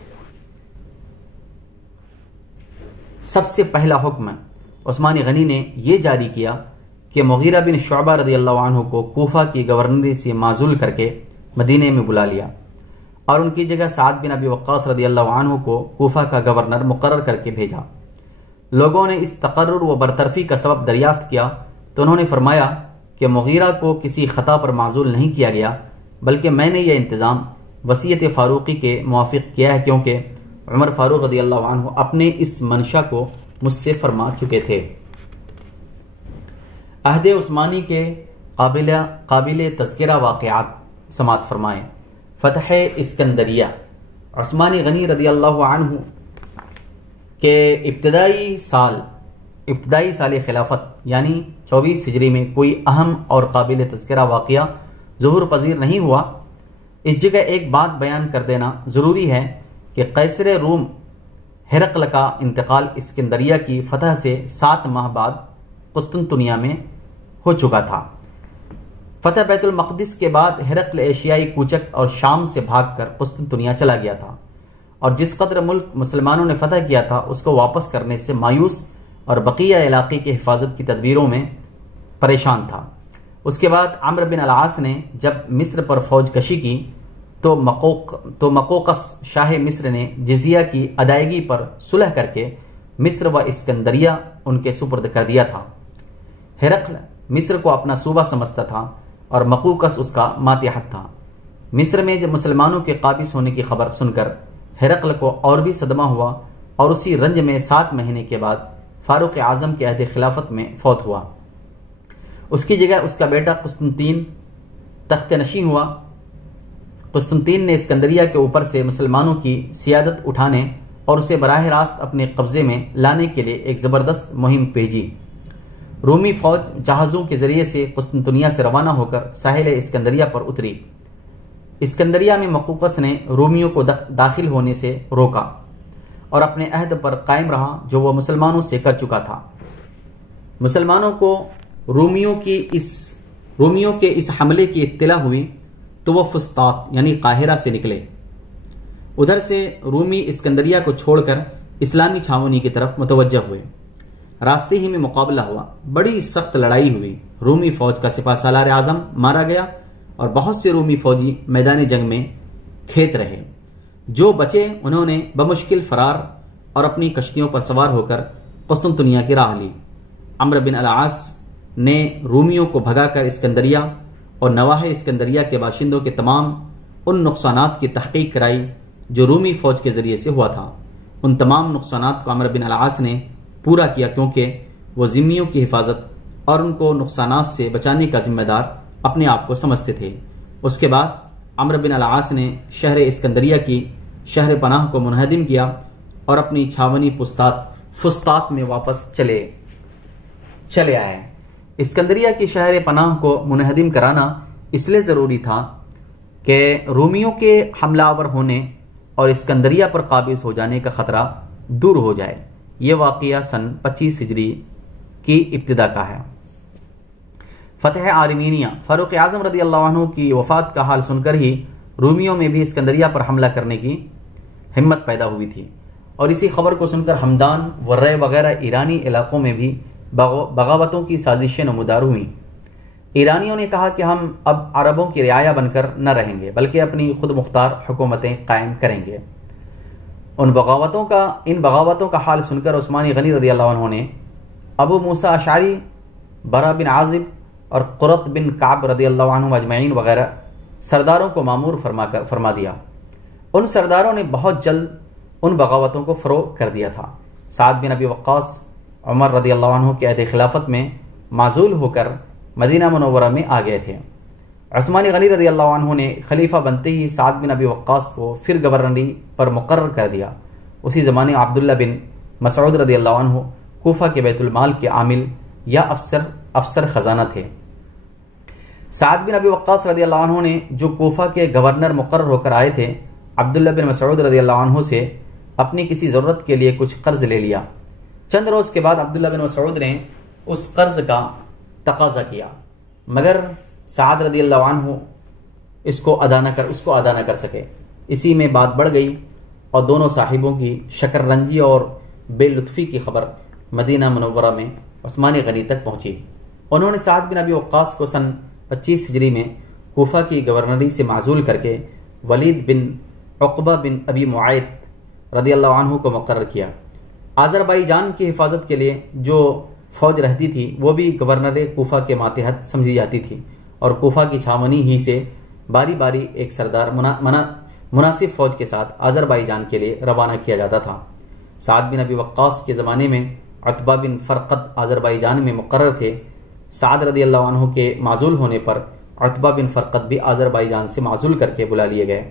سب سے پہلا حکم عثمان غنی نے یہ جاری کیا کہ مغیرہ بن شعبہ رضی اللہ عنہ کو کوفہ کی گورنری سے معزول کر کے مدینے میں بلا لیا اور ان کی جگہ سعد بن ابی وقاص رضی اللہ عنہ کو کوفہ کا گورنر مقرر کر کے بھیجا۔ لوگوں نے اس تقرر و برطرفی کا سبب دریافت کیا تو انہوں نے فرمایا کہ مغیرہ کو کسی خطا پر معزول نہیں کیا گیا، بلکہ میں نے یہ انتظام وصیت فاروقی کے موافق کیا ہے، کیونکہ عمر فاروق رضی اللہ عنہ اپنے اس منشا کو مجھ سے فرما چکے تھے۔ عہد عثمانی کے قابل تذکرہ واقعات سماعت فرمائیں۔ فتح اسکندریہ۔ عثمان غنی رضی اللہ عنہ کے ابتدائی سال خلافت یعنی 24 ہجری میں کوئی اہم اور قابل تذکرہ واقعہ ظہور پذیر نہیں ہوا، اس جگہ ایک بات بیان کر دینا ضروری ہے کہ قیصر روم ہرقل کا انتقال اسکندریہ کی فتح سے 7 ماہ بعد قسطنطنیہ میں ہو چکا تھا۔ فتح بیت المقدس کے بعد ہرقل ایشیائی کوچک اور شام سے بھاگ کر قسطنطنیہ چلا گیا تھا، اور جس قدر ملک مسلمانوں نے فتح کیا تھا اس کو واپس کرنے سے مایوس اور بقیہ علاقے کی حفاظت کی تدبیروں میں پریشان تھا۔ اس کے بعد عمرو بن العاص نے جب مصر پر فوج کشی کی تو مقوقس شاہ مصر نے جزیہ کی ادائیگی پر صلح کر کے مصر و اسکندریہ ان کے سپرد کر دیا تھا۔ ہرقل مصر کو اپنا صوبہ سمجھتا تھا اور مقوقس اس کا ماتحت تھا۔ مصر میں جب مسلمانوں کے قابض ہونے کی خبر سن کر ہرقل کو اور بھی صدمہ ہوا، اور اسی رنج میں 7 مہینے کے بعد فاروق اعظم کے عہد خلافت میں فوت ہوا۔ اس کی جگہ اس کا بیٹا قسطنطین تخت نشین ہوا۔ قسطنطین نے اسکندریہ کے اوپر سے مسلمانوں کی سیادت اٹھانے اور اسے براہ راست اپنے قبضے میں لانے کے لیے ایک زبردست مہم بھیجی۔ رومی فوج جہازوں کے ذریعے سے قسطنطنیہ سے روانہ ہو کر ساحل اسکندریہ پر اتری۔ اسکندریہ میں مقوقس نے رومیوں کو داخل ہونے سے روکا اور اپنے عہد پر قائم رہا جو وہ مسلمانوں سے کر چکا تھا۔ مسلمانوں کو رومیوں کے اس حملے کی اطلاع ہوئی تو وہ فسطاط یعنی قاہرہ سے نکلے۔ ادھر سے رومی اسکندریہ کو چھوڑ کر اسلامی چھاونی کی طرف متوجہ ہوئے۔ راستے ہی میں مقابلہ ہوا، بڑی سخت لڑائی ہوئی۔ رومی فوج کا سپہ سالار اعظم مارا گیا اور بہت سے رومی فوجی میدان جنگ میں کھیت رہے۔ جو بچے انہوں نے بمشکل فرار اور اپنی کشتیوں پر سوار ہو کر قسطنطنیہ کی راہ لی۔ عمرو بن العاص نے رومیوں کو بھگا کر اسکندریہ اور نواحِ اسکندریہ کے باشندوں کے تمام ان نقصانات کی تحقیق کرائی جو رومی فوج کے ذریعے سے ہوا تھا۔ ان تمام نقصانات کو عمرو بن العاص نے پورا کیا، کیونکہ وہ ذمیوں کی حفاظت اور ان کو نقصانات سے بچانے کا ذمہ دار اپنے آپ کو سمجھتے تھے۔ اس کے بعد عمرو بن العاص نے شہر اسکندریہ کی شہر پناہ کو منہدم کیا اور اپنی چھاونی فسطاط میں واپس چلے آئے۔ اسکندریہ کی شہر پناہ کو منہدم کرانا اس لیے ضروری تھا کہ رومیوں کے حملہ آور ہونے اور اسکندریہ پر قابض ہو جانے کا خطرہ دور ہو جائے۔ یہ واقعہ سن 25 ہجری کی ابتدا کا ہے۔ فتح آرمینیہ۔ فاروق اعظم رضی اللہ عنہ کی وفات کا حال سن کر ہی رومیوں میں بھی اسکندریہ پر حملہ کرنے کی ہمت پیدا ہوئی تھی، اور اسی خبر کو سن کر ہمدان، ورے وغیرہ ایرانی علاقوں میں بھی بغاوتوں کی سازشیں نمودار ہوئیں۔ ایرانیوں نے کہا کہ ہم اب عربوں کی رعایا بن کر نہ رہیں گے بلکہ اپنی خود مختار حکومتیں قائم کریں گے۔ ان بغاوتوں کا حال سن کر عثمان غنی رضی اللہ عنہ نے ابو موسیٰ اشعری، برا بن عازب اور قرط بن کعب رضی اللہ عنہ اجمعین وغیرہ سرداروں کو مامور فرما دیا۔ ان سرداروں نے بہت جلد ان بغاوتوں کو فروغ کر دیا تھا۔ سعد بن ابی وقاص عمر رضی اللہ عنہ کے عہد خلافت میں معزول ہو کر مدینہ منورہ میں آ گئے تھے۔ عثمان غنی رضی اللہ عنہ نے خلیفہ بنتے ہی سعد بن ابی وقاص کو پھر گورنری پر مقرر کر دیا۔ اسی زمانے عبداللہ بن مسعود رضی اللہ عنہ کوفہ کے بیت المال کے عامل یا افسر خزانہ تھے۔ سعد بن ابی وقاص رضی اللہ عنہ نے جو کوفہ کے گورنر مقرر ہو کر آئے تھے، عبداللہ بن مسعود رضی اللہ عنہ سے اپنی کسی ضرورت کے لیے کچھ قرض لے لیا۔ چند روز کے بعد عبداللہ بن مسعود نے اس قرض کا تقاضا کیا، مگر سعد رضی اللہ عنہ اس کو ادا نہ کر سکے۔ اسی میں بات بڑھ گئی اور دونوں صاحبوں کی شکر رنجی اور بے لطفی کی خبر مدینہ منورہ میں عثمان غنی تک پہنچی۔ انہوں نے سعد بن ابی وقاص کو سن 25 ہجری میں کوفہ کی گورنری سے معزول کر کے ولید بن عقبہ بن ابی معیط رضی اللہ عنہ کو مقرر کیا۔ آذربائیجان کی حفاظت کے لیے جو فوج رہتی تھی وہ بھی گورنر کوفہ کے ماتحت سمجھی جاتی تھی، اور کوفہ کی چھاونی ہی سے باری باری ایک سردار مناسب فوج کے ساتھ آذربائیجان کے لیے روانہ کیا جاتا تھا۔ سعد بن ابی وقاص کے زمانے میں عتبہ بن فرقت آذربائیجان میں مقرر تھے۔ سعد رضی اللہ عنہ کے معزول ہونے پر عتبہ بن فرقت بھی آذربائیجان سے معزول کر کے بلا لیے گئے۔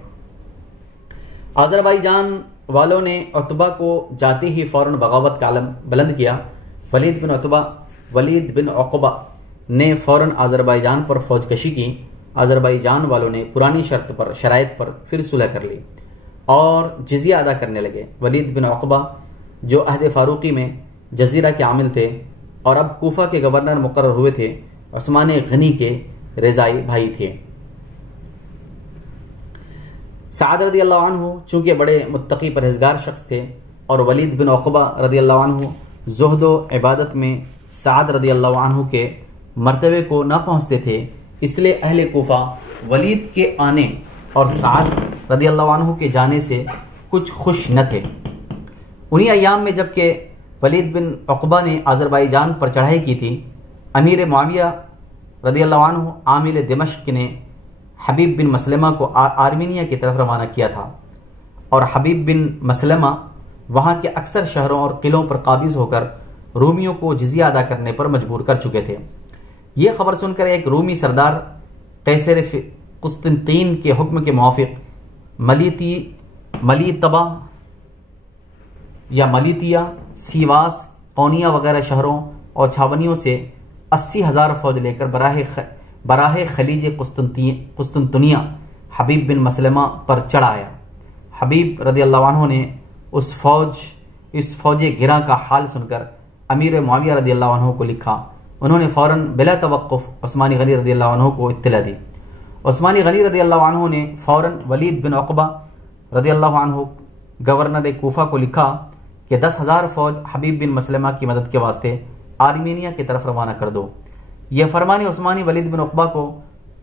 آذربائیجان والوں نے عتبہ کو جاتے ہی فوراً بغاوت کا علم بلند کیا۔ ولید بن عقبہ نے فوراً آذربائیجان پر فوج کشی کی آذربائیجان والوں نے پرانی شرائط پر پھر صلح کر لی اور جزیہ ادا کرنے لگے۔ ولید بن عقبہ جو عہد فاروقی میں جزیرہ کے عامل تھے اور اب کوفہ کے گورنر مقرر ہوئے تھے، عثمان غنی کے رضائی بھائی تھے۔ سعد رضی اللہ عنہ چونکہ بڑے متقی پرہیزگار شخص تھے اور ولید بن عقبہ رضی اللہ عنہ زہد و عبادت میں سعد رضی اللہ عنہ کے مرتبے کو نہ پہنچتے تھے، اس لیے اہل کوفہ ولید کے آنے اور سعد رضی اللہ عنہ کے جانے سے کچھ خوش نہ تھے۔ انہی ایام میں جب کہ ولید بن عقبہ نے آذربائیجان پر چڑھائی کی تھی، امیر معاویہ رضی اللہ عنہ عامل دمشق نے حبیب بن مسلمہ کو آرمینیا کی طرف روانہ کیا تھا، اور حبیب بن مسلمہ وہاں کے اکثر شہروں اور قلعوں پر قابض ہو کر رومیوں کو جزیہ ادا کرنے پر مجبور کر چکے تھے۔ یہ خبر سن کر ایک رومی سردار قیصر قسطنطین کے حکم کے موافق ملیطبہ یا ملیتیا، سیواس، قونیہ وغیرہ شہروں اور چھاونیوں سے 80,000 فوج لے کر براہ خلیج قسطنطنیہ حبیب بن مسلمہ پر چڑھ آیا۔ حبیب رضی اللہ عنہ نے اس فوج گراں کا حال سن کر امیر معاویہ رضی اللہ عنہ کو لکھا۔ انہوں نے فوراً بلا توقف عثمان غنی رضی اللہ عنہ کو اطلاع دی۔ عثمان غنی رضی اللہ عنہ نے فوراً ولید بن عقبہ رضی اللہ عنہ گورنر کوفہ کو لکھا کہ 10,000 فوج حبیب بن مسلمہ کی مدد کے واسطے آرمینیا کی طرف روانہ کر دو۔ یہ فرمان عثمانی ولید بن عقبہ کو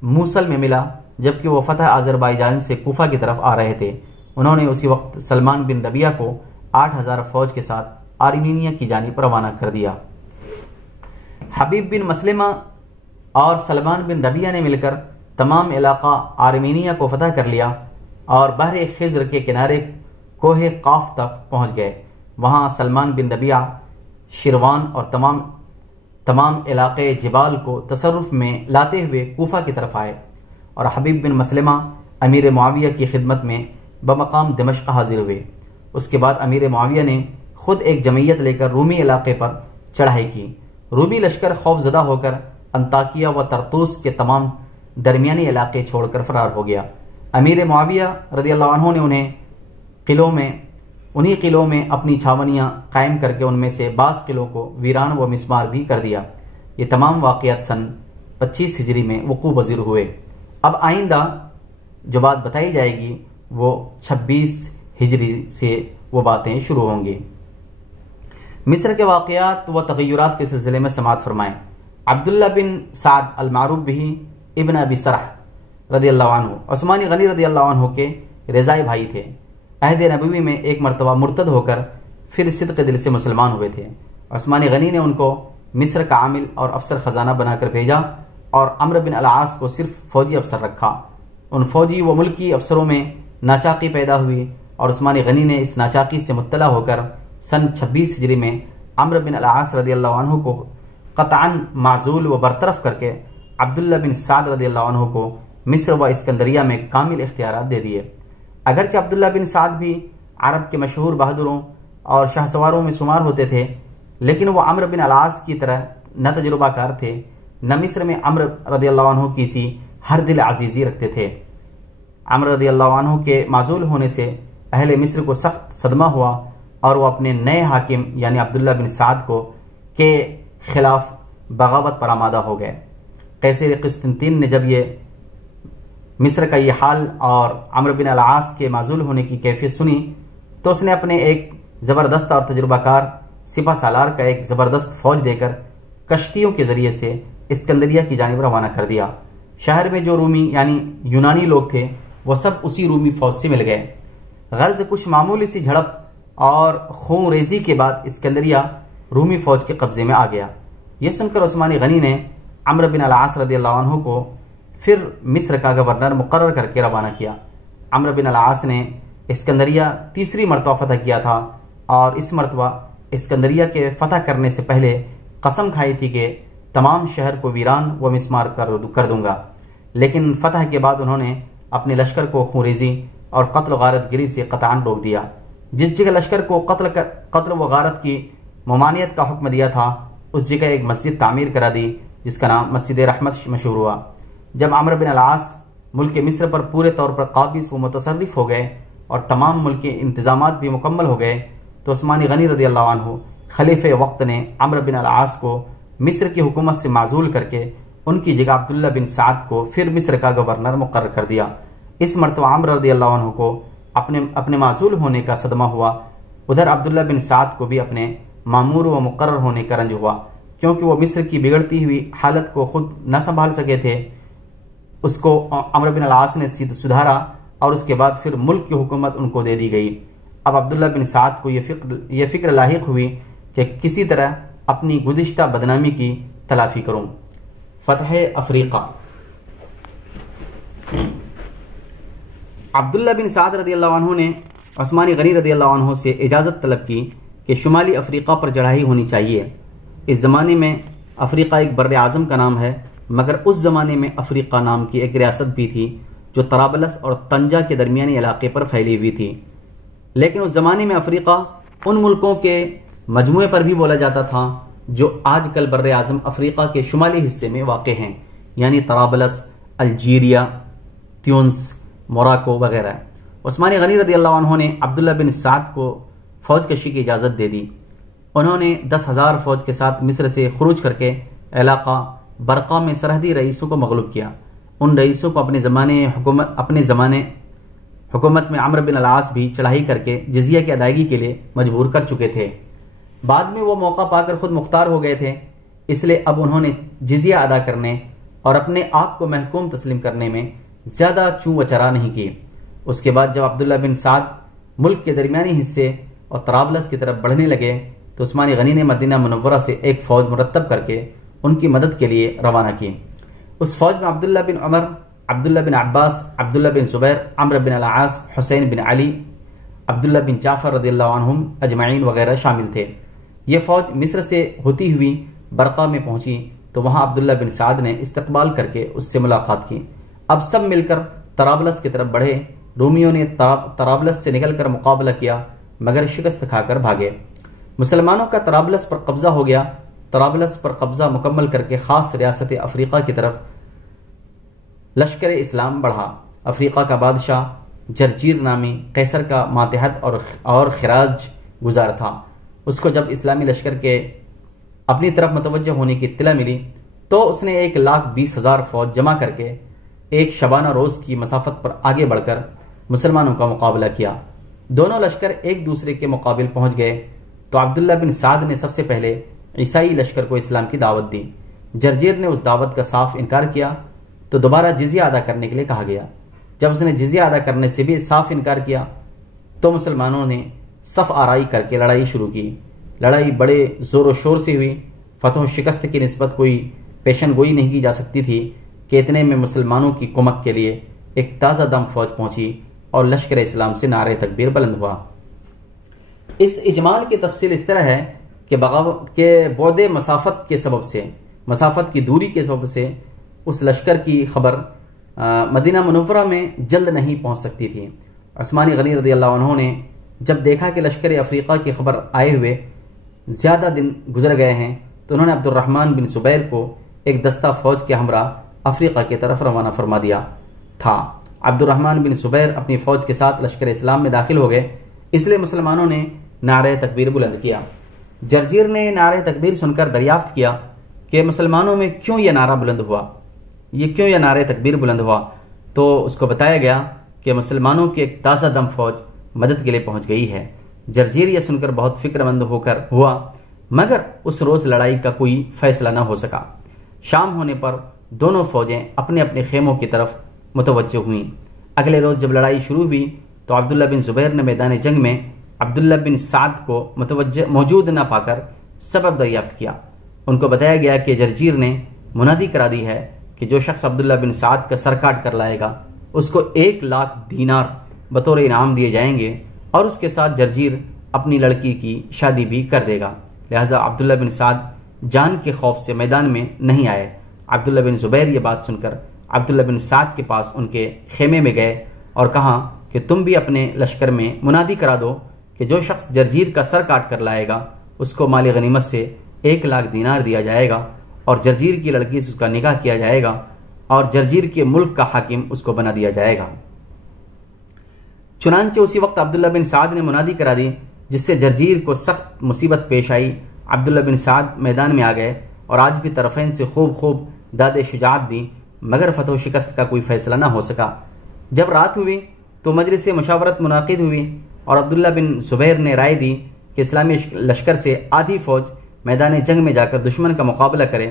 موصل میں ملا جبکہ وہ فتح آذربائیجان سے کوفہ کی طرف آ رہے تھے۔ انہوں نے اسی وقت سلمان بن ربیہ کو 8,000 فوج کے ساتھ آرمینیا کی جانب روانہ کر دیا۔ حبیب بن مسلمہ اور سلمان بن ربیہ نے مل کر تمام علاقہ آرمینیا کو فتح کر لیا اور بحر خضر کے کنارے کوہ قاف تک پہنچ گئے۔ وہاں سلمان بن ربیہ شیروان اور تمام علاقے جبال کو تصرف میں لاتے ہوئے کوفہ کی طرف آئے اور حبیب بن مسلمہ امیر معاویہ کی خدمت میں بمقام دمشق حاضر ہوئے۔ اس کے بعد امیر معاویہ نے خود ایک جمعیت لے کر رومی علاقے پر چڑھائی کی۔ رومی لشکر خوف زدہ ہو کر انطاکیہ و طرطوس کے تمام درمیانی علاقے چھوڑ کر فرار ہو گیا۔ امیر معاویہ رضی اللہ عنہ نے انہی قلعوں میں اپنی چھاونیاں قائم کر کے ان میں سے بعض قلعوں کو ویران و مسمار بھی کر دیا۔ یہ تمام واقعات سن 25 ہجری میں وقوع پذیر ہوئے۔ اب آئندہ جو بات بتائی جائے گی وہ 26 ہجری سے وہ باتیں شروع ہوں گی۔ مصر کے واقعات و تغیرات کے سلسلے میں سماعت فرمائیں۔ عبداللہ بن سعد المعروف بھی ابن ابی سرح رضی اللہ عنہ عثمان غنی رضی اللہ عنہ کے رضائی بھائی تھے۔ عہد نبوی میں ایک مرتبہ مرتد ہو کر پھر صدق دل سے مسلمان ہوئے تھے۔ عثمان غنی نے ان کو مصر کا عامل اور افسر خزانہ بنا کر بھیجا اور عمرو بن العاص کو صرف فوجی افسر رکھا۔ ان فوجی و ملکی افسروں میں ناچاقی پیدا ہوئی اور عثمان غنی نے اس ناچاقی سے مطلع ہو کر سن 26 ہجری میں عمرو بن العاص رضی اللہ عنہ کو قطعاً معزول و برطرف کر کے عبداللہ بن سعد رضی اللہ عنہ کو مصر و اسکندریہ میں کامل اختیارات دے دیے۔ اگرچہ عبداللہ بن سعد بھی عرب کے مشہور بہادروں اور شاہ سواروں میں شمار ہوتے تھے، لیکن وہ عمرو بن العاص کی طرح نہ تجربہ کار تھے، نہ مصر میں عمرو رضی اللہ عنہ کی سی ہر دل عزیزی رکھتے تھے۔ عمرو رضی اللہ عنہ کے معزول ہونے سے اہل مصر کو سخت صدمہ ہوا اور وہ اپنے نئے حاکم یعنی عبداللہ بن سعد کے خلاف بغاوت پر آمادہ ہو گئے۔ قیصر قسطنطین نے جب یہ مصر کا یہ حال اور عمرو بن العاص کے معزول ہونے کی کیفیت سنی تو اس نے اپنے ایک زبردست اور تجربہ کار سپہ سالار کا ایک زبردست فوج دے کر کشتیوں کے ذریعے سے اسکندریہ کی جانب روانہ کر دیا۔ شہر میں جو رومی یعنی یونانی لوگ تھے وہ سب اسی رومی فوج سے مل گئے۔ غرض کچھ معمولی سی جھڑپ اور خون ریزی کے بعد اسکندریہ رومی فوج کے قبضے میں آ گیا۔ یہ سن کر عثمان غنی نے عمرو بن العاص رضی اللہ عنہ کو پھر مصر کا گورنر مقرر کر کے روانہ کیا۔ عمرو بن العاص نے اسکندریہ تیسری مرتبہ فتح کیا تھا اور اس مرتبہ اسکندریہ کے فتح کرنے سے پہلے قسم کھائی تھی کہ تمام شہر کو ویران و مسمار کر دوں گا، لیکن فتح کے بعد انہوں نے اپنے لشکر کو خونریزی اور قتل و غارت گری سے قطعاً روک دیا۔ جس جگہ لشکر کو قتل و غارت کی ممانعت کا حکم دیا تھا اس جگہ ایک مسجد تعمیر کرا دی جس کا نام مسجد رحمت مشہور ہوا۔ جب عمرو بن العاص ملک مصر پر پورے طور پر قابض و متصرف ہو گئے اور تمام ملکی انتظامات بھی مکمل ہو گئے تو عثمان غنی رضی اللہ عنہ خلیفہ وقت نے عمرو بن العاص کو مصر کی حکومت سے معزول کر کے ان کی جگہ عبداللہ بن سعد کو پھر مصر کا گورنر مقرر کر دیا۔ اس مرتبہ عمرو رضی اللہ عنہ کو اپنے معزول ہونے کا صدمہ ہوا، ادھر عبداللہ بن سعد کو بھی اپنے معمور و مقرر ہونے کا رنج ہوا، کیونکہ وہ مصر کی بگڑتی ہوئی حالت کو خود نہ سنبھال سکے تھے۔ اس کو عمرو بن العاص نے سدھارا اور اس کے بعد پھر ملک کی حکومت ان کو دے دی گئی۔ اب عبداللہ بن سعد کو یہ فکر لاحق ہوئی کہ کسی طرح اپنی گزشتہ بدنامی کی تلافی کروں۔ فتح افریقہ۔ عبداللہ بن سعد رضی اللہ عنہ نے عثمان غنی رضی اللہ عنہ سے اجازت طلب کی کہ شمالی افریقہ پر چڑھائی ہونی چاہیے۔ اس زمانے میں افریقہ ایک بر اعظم کا نام ہے، مگر اس زمانے میں افریقہ نام کی ایک ریاست بھی تھی جو طرابلس اور طنجہ کے درمیانی علاقے پر پھیلی ہوئی تھی۔ لیکن اس زمانے میں افریقہ ان ملکوں کے مجموعے پر بھی بولا جاتا تھا جو آج کل بر اعظم افریقہ کے شمالی حصے میں واقع ہیں، یعنی طرابلس، الجیریا، تیونس، موراکو وغیرہ۔ عثمان غنی رضی اللہ عنہ نے عبداللہ بن سعد کو فوج کشی کی اجازت دے دی۔ انہوں نے 10,000 فوج کے ساتھ مصر سے خروج کر کے علاقہ برقہ میں سرحدی رئیسوں کو مغلوب کیا۔ ان رئیسوں کو اپنے زمانے حکومت میں عمرو بن العاص بھی چڑھائی کر کے جزیہ کی ادائیگی کے لیے مجبور کر چکے تھے۔ بعد میں وہ موقع پا کر خود مختار ہو گئے تھے، اس لیے اب انہوں نے جزیہ ادا کرنے اور اپنے آپ کو محکوم تسلیم کرنے میں زیادہ چوں و چرا نہیں کی۔ اس کے بعد جب عبداللہ بن سعد ملک کے درمیانی حصے اور طرابلس کی طرف بڑھنے لگے تو عثمان غنی نے مدینہ منورہ سے ایک فوج مرتب کر کے ان کی مدد کے لیے روانہ کی۔ اس فوج میں عبداللہ بن عمر، عبداللہ بن عباس، عبداللہ بن زبیر، عمرو بن العاص، حسین بن علی، عبداللہ بن جعفر رضی اللہ عنہم اجمعین وغیرہ شامل تھے۔ یہ فوج مصر سے ہوتی ہوئی برقہ میں پہنچی تو وہاں عبداللہ بن سعد نے استقبال کر کے اس سے ملاقات کی۔ اب سب مل کر طرابلس کی طرف بڑھے۔ رومیوں نے طرابلس سے نکل کر مقابلہ کیا مگر شکست کھا کر بھاگے۔ مسلمانوں کا طرابلس پر قبضہ ہو گیا۔ طرابلس پر قبضہ مکمل کر کے خاص ریاست افریقہ کی طرف لشکر اسلام بڑھا۔ افریقہ کا بادشاہ جرجیر نامی قیصر کا ماتحت اور خراج گزار تھا۔ اس کو جب اسلامی لشکر کے اپنی طرف متوجہ ہونے کی اطلاع ملی تو اس نے 1,20,000 فوج جمع کر کے ایک شبانہ روز کی مسافت پر آگے بڑھ کر مسلمانوں کا مقابلہ کیا۔ دونوں لشکر ایک دوسرے کے مقابل پہنچ گئے تو عبداللہ بن سعد نے سب سے پہلے عیسائی لشکر کو اسلام کی دعوت دی۔ جرجیر نے اس دعوت کا صاف انکار کیا تو دوبارہ جزیہ ادا کرنے کے لیے کہا گیا۔ جب اس نے جزیہ ادا کرنے سے بھی صاف انکار کیا تو مسلمانوں نے صف آرائی کر کے لڑائی شروع کی۔ لڑائی بڑے زور و شور سے ہوئی۔ فتح و شکست کی نسبت کوئی پیشن گوئی نہیں کی جا سکتی تھی کہ اتنے میں مسلمانوں کی کمک کے لیے ایک تازہ دم فوج پہنچی اور لشکر اسلام سے نعرہ تکبیر بلند ہوا۔ اس اجمال کی تفصیل اس طرح ہے کہ بعد مسافت کے سبب سے، مسافت کی دوری کے سبب سے اس لشکر کی خبر مدینہ منورہ میں جلد نہیں پہنچ سکتی تھی۔ عثمان غنی رضی اللہ عنہ نے جب دیکھا کہ لشکر افریقہ کی خبر آئے ہوئے زیادہ دن گزر گئے ہیں تو انہوں نے عبد الرحمن بن زبیر کو ایک دستہ فوج کے ہمراہ افریقہ کی طرف روانہ فرما دیا تھا۔ عبد الرحمن بن زبیر اپنی فوج کے ساتھ لشکر اسلام میں داخل ہو گئے، اس لیے مسلمانوں نے نعرہ تکبیر بلند کیا۔ جرجیر نے نعرہ تکبیر سن کر دریافت کیا کہ مسلمانوں میں کیوں یہ نعرہ بلند ہوا، یہ نعرہ تکبیر بلند ہوا، تو اس کو بتایا گیا کہ مسلمانوں کی ایک تازہ دم فوج مدد کے لیے پہنچ گئی ہے۔ جرجیر یہ سن کر بہت فکر مند ہوا مگر اس روز لڑائی کا کوئی فیصلہ نہ ہو سکا۔ شام ہونے پر دونوں فوجیں اپنے اپنے خیموں کی طرف متوجہ ہوئیں۔ اگلے روز جب لڑائی شروع ہوئی تو عبداللہ بن زبیر نے میدان جنگ میں عبداللہ بن سعد کو موجود نہ پا کر سبب دریافت کیا۔ ان کو بتایا گیا کہ جرجیر نے منادی کرا دی ہے کہ جو شخص عبداللہ بن سعد کا سر کاٹ کر لائے گا اس کو 1,00,000 دینار بطور انعام دیے جائیں گے اور اس کے ساتھ جرجیر اپنی لڑکی کی شادی بھی کر دے گا۔ لہٰذا عبداللہ بن سعد جان کے خوف سے میدان میں نہیں آئے۔ عبداللہ بن زبیر یہ بات سن کر عبداللہ بن سعد کے پاس ان کے خیمے میں گئے اور کہا کہ تم بھی اپنے لشکر میں منادی کرا دو کہ جو شخص جرجیر کا سر کاٹ کر لائے گا اس کو مال غنیمت سے 1,00,000 دینار دیا جائے گا اور جرجیر کی لڑکی سے اس کا نکاح کیا جائے گا اور جرجیر کے ملک کا حاکم اس کو بنا دیا جائے گا۔ چنانچہ اسی وقت عبداللہ بن سعد نے منادی کرا دی، جس سے جرجیر کو سخت مصیبت پیش آئی۔ عبداللہ بن سعد میدان میں آ گئے اور آج بھی طرفین سے خوب داد شجاعت دی، مگر فتح و شکست کا کوئی فیصلہ نہ ہو سکا۔ جب رات ہوئی تو مجلس مشاورت منعقد ہوئی اور عبداللہ بن زبیر نے رائے دی کہ اسلامی لشکر سے آدھی فوج میدان جنگ میں جا کر دشمن کا مقابلہ کرے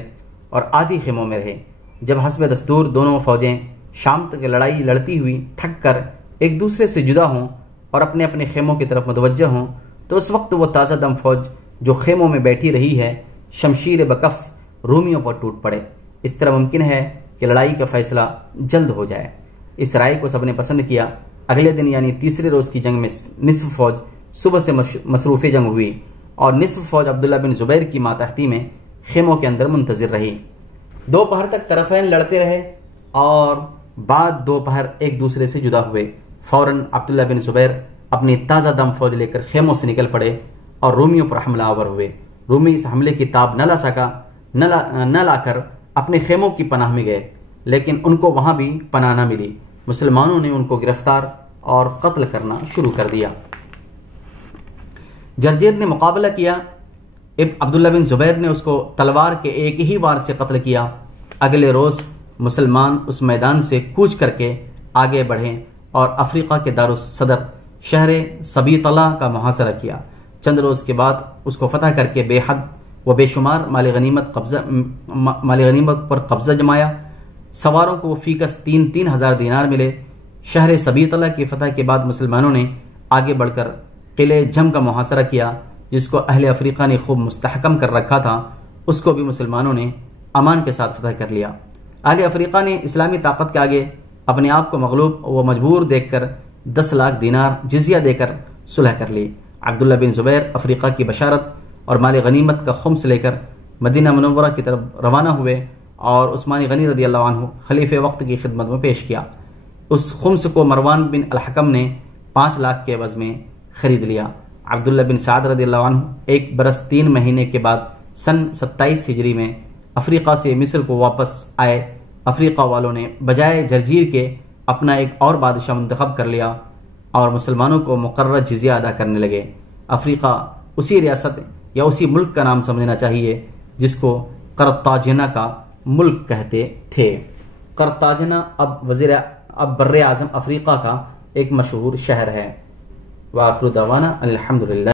اور آدھی خیموں میں رہے۔ جب حسب دستور دونوں فوجیں شام تک لڑائی لڑتی ہوئی تھک کر ایک دوسرے سے جدا ہوں اور اپنے اپنے خیموں کی طرف متوجہ ہوں، تو اس وقت وہ تازہ دم فوج جو خیموں میں بیٹھی رہی ہے شمشیر بکف رومیوں پر ٹوٹ پڑے۔ اس طرح ممکن ہے کہ لڑائی کا فیصلہ جلد ہو جائے۔ اس رائے کو سب نے پسند کیا۔ اگلے دن یعنی تیسرے روز کی جنگ میں نصف فوج صبح سے مصروف جنگ ہوئی اور نصف فوج عبداللہ بن زبیر کی ماتحتی میں خیموں کے اندر منتظر رہی۔ دوپہر تک طرفین لڑتے رہے اور بعد دوپہر ایک دوسرے سے جدا ہوئے۔ فوراً عبداللہ بن زبیر اپنی تازہ دم فوج لے کر خیموں سے نکل پڑے اور رومیوں پر حملہ آور ہوئے۔ رومی اس حملے کی تاب نہ لا کر اپنے خیموں کی پناہ میں گئے، لیکن ان کو وہاں بھی پناہ نہ ملی۔ مسلمانوں نے ان کو گرفتار اور قتل کرنا شروع کر دیا۔ جرجیر نے مقابلہ کیا۔ عبداللہ بن زبیر نے اس کو تلوار کے ایک ہی وار سے قتل کیا۔ اگلے روز مسلمان اس میدان سے کوچ کر کے آگے بڑھے اور افریقہ کے دارالصدر شہر سبیطلہ کا محاصرہ کیا۔ چند روز کے بعد اس کو فتح کر کے بے حد و بے شمار مال غنیمت پر قبضہ جمایا۔ سواروں کو فیکس 3,000 دینار ملے۔ شہر سبیطلہ کی فتح کے بعد مسلمانوں نے آگے بڑھ کر قلعہ جم کا محاصرہ کیا، جس کو اہل افریقہ نے خوب مستحکم کر رکھا تھا۔ اس کو بھی مسلمانوں نے امان کے ساتھ فتح کر لیا۔ اہل افریقہ نے اسلامی طاقت کے آگے اپنے آپ کو مغلوب و مجبور دیکھ کر 10 لاکھ دینار جزیہ دے کر صلح کر لی۔ عبداللہ بن زبیر افریقہ کی بشارت اور مال غنیمت کا خمس لے کر مدینہ منورہ کی طرف روانہ ہوئے اور عثمان غنی رضی اللہ عنہ خلیفہ وقت کی خدمت میں پیش کیا۔ اس خمس کو مروان بن الحکم نے 5 لاکھ کے عوض میں خرید لیا۔ عبداللہ بن سعد رضی اللہ عنہ 1 برس 3 مہینے کے بعد سن 27 ہجری میں افریقہ سے مصر کو واپس آئے۔ افریقہ والوں نے بجائے جرجیر کے اپنا ایک اور بادشاہ منتخب کر لیا اور مسلمانوں کو مقررہ جزیہ ادا کرنے لگے۔ افریقہ اسی ریاست یا اسی ملک کا نام سمجھنا چاہیے جس کو قرطاجنہ کا ملک کہتے تھے۔ قرطاجنہ اب بر اعظم افریقہ کا ایک مشہور شہر ہے۔ وآخر دعوانا الحمدللہ۔